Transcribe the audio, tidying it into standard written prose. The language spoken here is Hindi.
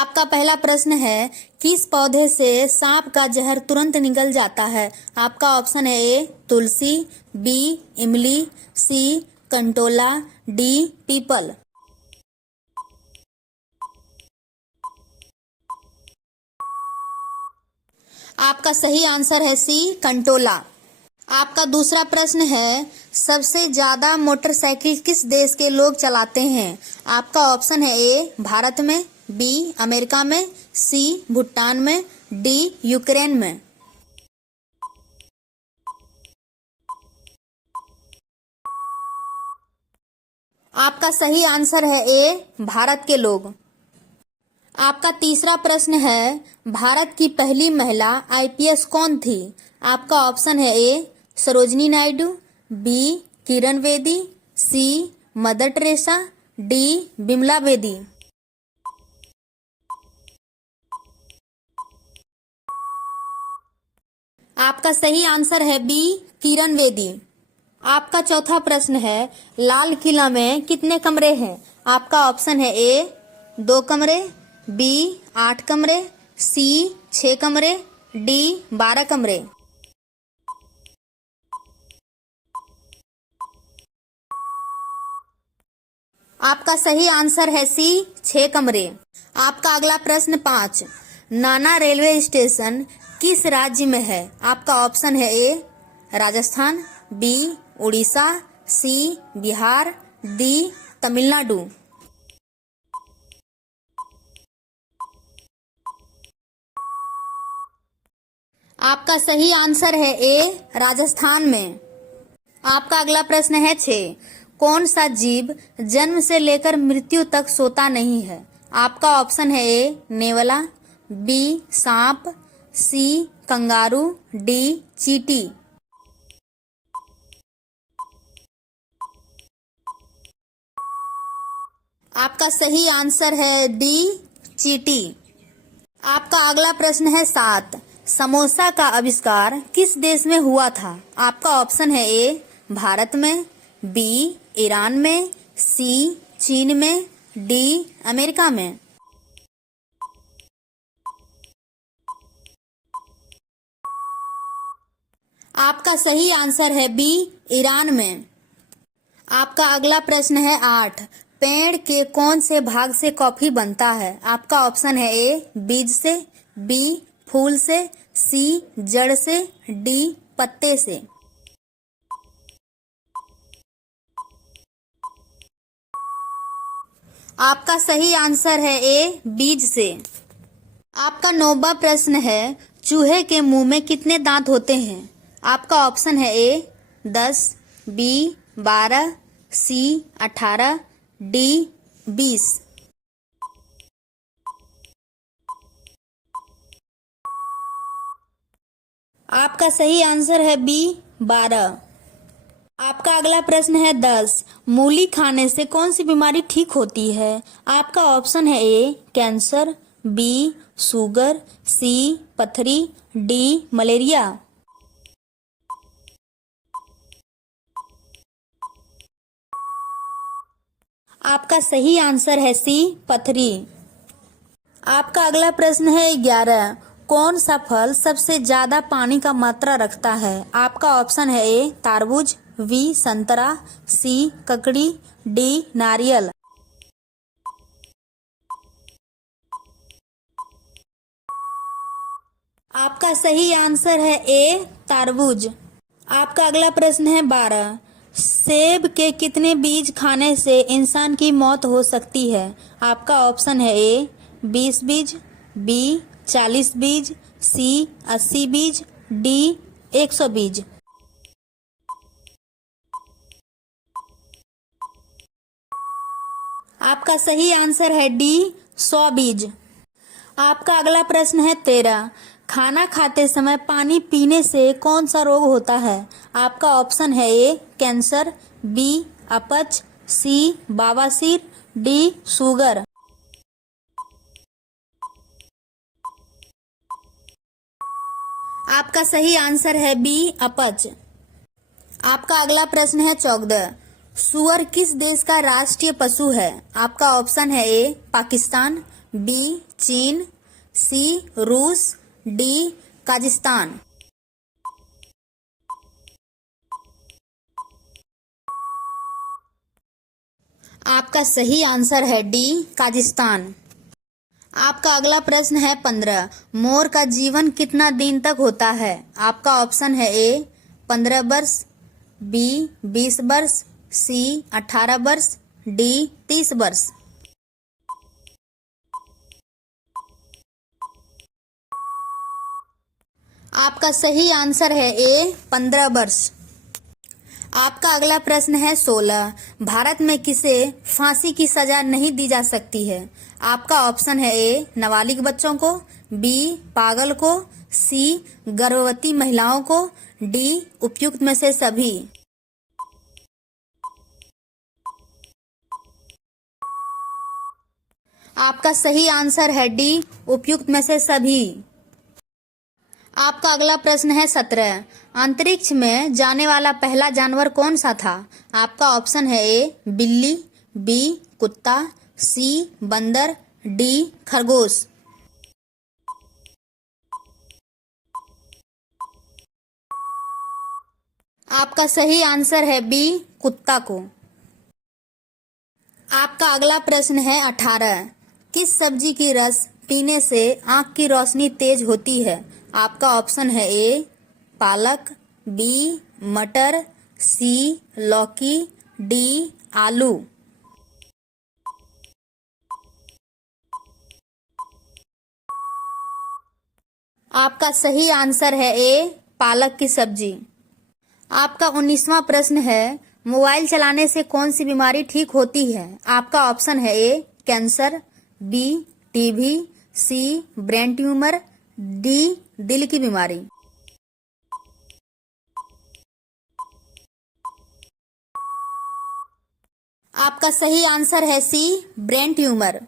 आपका पहला प्रश्न है, किस पौधे से सांप का जहर तुरंत निकल जाता है? आपका ऑप्शन है ए तुलसी, बी इमली, सी कंटोला, डी पीपल। आपका सही आंसर है सी कंटोला। आपका दूसरा प्रश्न है, सबसे ज्यादा मोटरसाइकिल किस देश के लोग चलाते हैं? आपका ऑप्शन है ए भारत में, बी अमेरिका में, सी भूटान में, डी यूक्रेन में। आपका सही आंसर है ए भारत के लोग। आपका तीसरा प्रश्न है, भारत की पहली महिला आईपीएस कौन थी? आपका ऑप्शन है A Sarojini Naidu, B Kiran Bedi, C Mother Teresa, D Bimla Bedi. आपका सही आंसर है बी किरण बेदी। आपका चौथा प्रश्न है, लाल किला में कितने कमरे हैं? आपका ऑप्शन है ए 2 कमरे, बी 8 कमरे, सी 6 कमरे, डी 12 कमरे। आपका सही आंसर है सी 6 कमरे। आपका अगला प्रश्न 5, नाना रेलवे स्टेशन किस राज्य में है? आपका ऑप्शन है ए राजस्थान, बी उड़ीसा, सी बिहार, डी तमिलनाडु। आपका सही आंसर है ए राजस्थान में। आपका अगला प्रश्न है 6, कौन सा जीव जन्म से लेकर मृत्यु तक सोता नहीं है? आपका ऑप्शन है ए नेवला, बी सांप, सी कंगारू, डी चींटी। आपका सही आंसर है डी चींटी। आपका अगला प्रश्न है 7, समोसा का आविष्कार किस देश में हुआ था? आपका ऑप्शन है ए भारत में, बी ईरान में, सी चीन में, डी अमेरिका में। आपका सही आंसर है बी ईरान में। आपका अगला प्रश्न है 8, पेड़ के कौन से भाग से कॉफी बनता है? आपका ऑप्शन है ए बीज से, बी फूल से, सी जड़ से, डी पत्ते से। आपका सही आंसर है ए बीज से। आपका 9वां प्रश्न है, चूहे के मुंह में कितने दांत होते हैं? आपका ऑप्शन है ए 10, बी 12, सी 18, डी 20। आपका सही आंसर है बी 12। आपका अगला प्रश्न है 10, मूली खाने से कौन सी बीमारी ठीक होती है? आपका ऑप्शन है ए कैंसर, बी शुगर, सी पथरी, डी मलेरिया। आपका सही आंसर है सी पथरी। आपका अगला प्रश्न है 11, कौन सा फल सबसे ज्यादा पानी का मात्रा रखता है? आपका ऑप्शन है ए तरबूज, बी संतरा, सी ककड़ी, डी नारियल। आपका सही आंसर है ए तरबूज। आपका अगला प्रश्न है 12, सेब के कितने बीज खाने से इंसान की मौत हो सकती है? आपका ऑप्शन है ए 20 बीज, बी 40 बीज, सी 80 बीज, डी 100 बीज। आपका सही आंसर है डी 100 बीज। आपका अगला प्रश्न है 13, खाना खाते समय पानी पीने से कौन सा रोग होता है? आपका ऑप्शन है ए कैंसर, बी अपच, सी बवासीर, डी शुगर। आपका सही आंसर है बी अपच। आपका अगला प्रश्न है 14, सुअर किस देश का राष्ट्रीय पशु है? आपका ऑप्शन है ए पाकिस्तान, बी चीन, सी रूस, डी काजाकिस्तान। आपका सही आंसर है डी काजाकिस्तान। आपका अगला प्रश्न है 15। मोर का जीवन कितना दिन तक होता है? आपका ऑप्शन है ए 15 वर्ष, बी 20 वर्ष, सी 18 वर्ष, डी 30 वर्ष। आपका सही आंसर है ए 15 वर्ष। आपका अगला प्रश्न है 16। भारत में किसे फांसी की सजा नहीं दी जा सकती है? आपका ऑप्शन है ए नाबालिग बच्चों को, बी पागल को, सी गर्भवती महिलाओं को, डी उपयुक्त में से सभी। आपका सही आंसर है डी उपयुक्त में से सभी। आपका अगला प्रश्न है 17। अंतरिक्ष में जाने वाला पहला जानवर कौन सा था? आपका ऑप्शन है ए बिल्ली, बी कुत्ता, सी बंदर, डी खरगोश। आपका सही आंसर है बी कुत्ता को। आपका अगला प्रश्न है 18। किस सब्जी की रस पीने से आंख की रोशनी तेज होती है? आपका ऑप्शन है ए पालक, बी मटर, सी लौकी, डी आलू। आपका सही आंसर है ए पालक की सब्जी। आपका 19वां प्रश्न है मोबाइल चलाने से कौन सी बीमारी ठीक होती है? आपका ऑप्शन है ए कैंसर, बी टीबी, सी ब्रेन ट्यूमर, डी दिल की बीमारी। आपका सही आंसर है सी ब्रेन ट्यूमर।